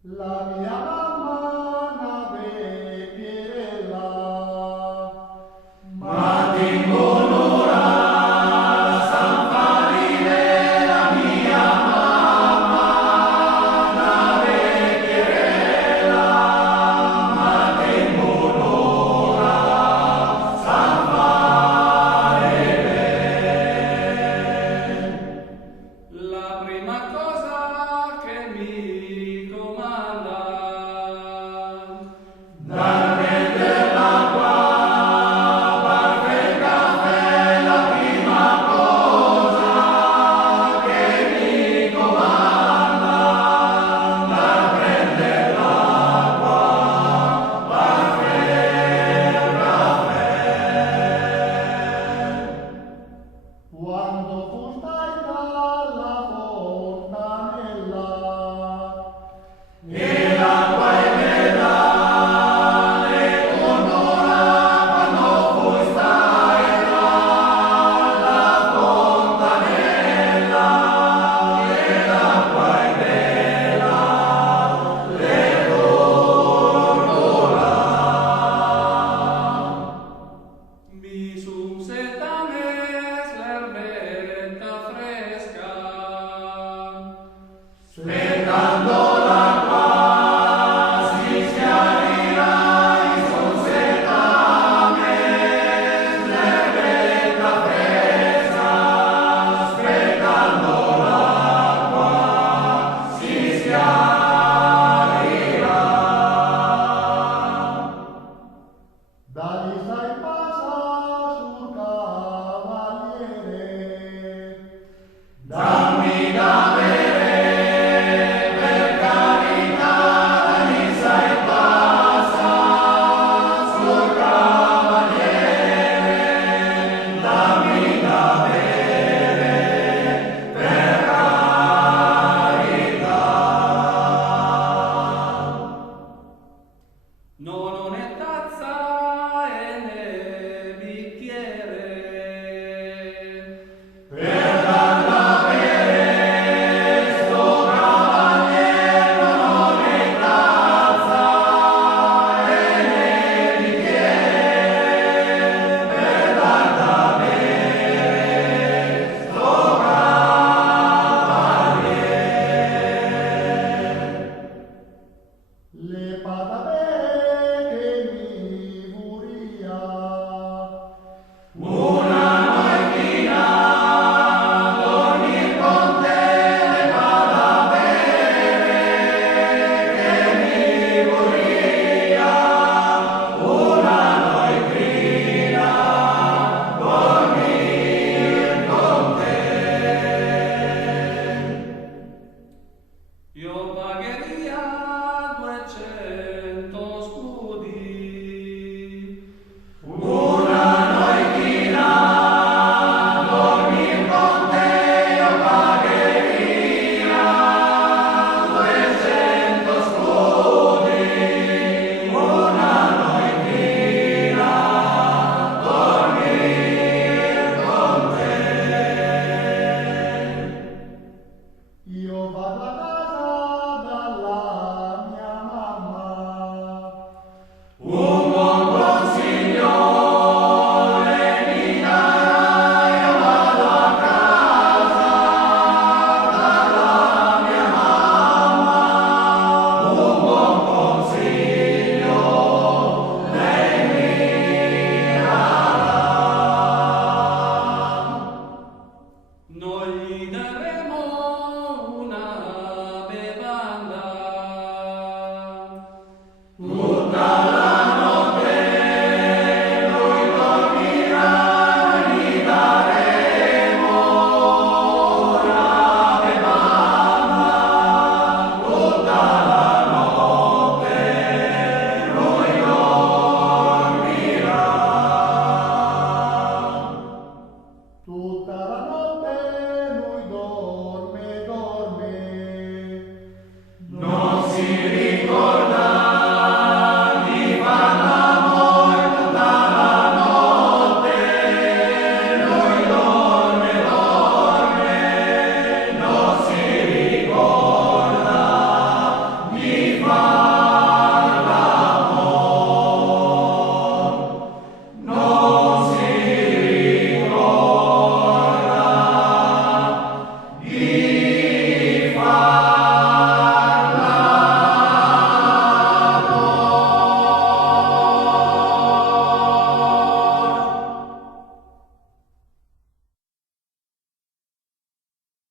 La mia mamma una vecchierella, ma dicono ora San Farine, la mia mamma una vecchierella, ma dicono ora San Farine. La prima cosa che mi comanda dal prendere l'acqua, per fare il caffè, la prima cosa che mi comanda dal prendere l'acqua, per fare il caffè. Quando fu dalla fontanella e l'acqua è bella, le condola quando fu dalla fontanella e l'acqua è bella, le condola. Mi sunse da me l'erbetta fresca, aspettando l'acqua si schiarirà, mi sunse da me l'erbetta fresca, aspettando l'acqua si schiarirà. Dagli sai passa sul cavaliere, dammi da bere, per carità, dagli sai passa sul cavaliere, dammi da bere, per carità. No, non è tazza e né bicchiere, per dar da bere sto cavaliere, non è tazza e né bicchiere, per dar da bere sto cavaliere. Le patate che mi furia, una noichina, dormir con te, le patate che mi furia, una noichina, dormir con te. Io pagherò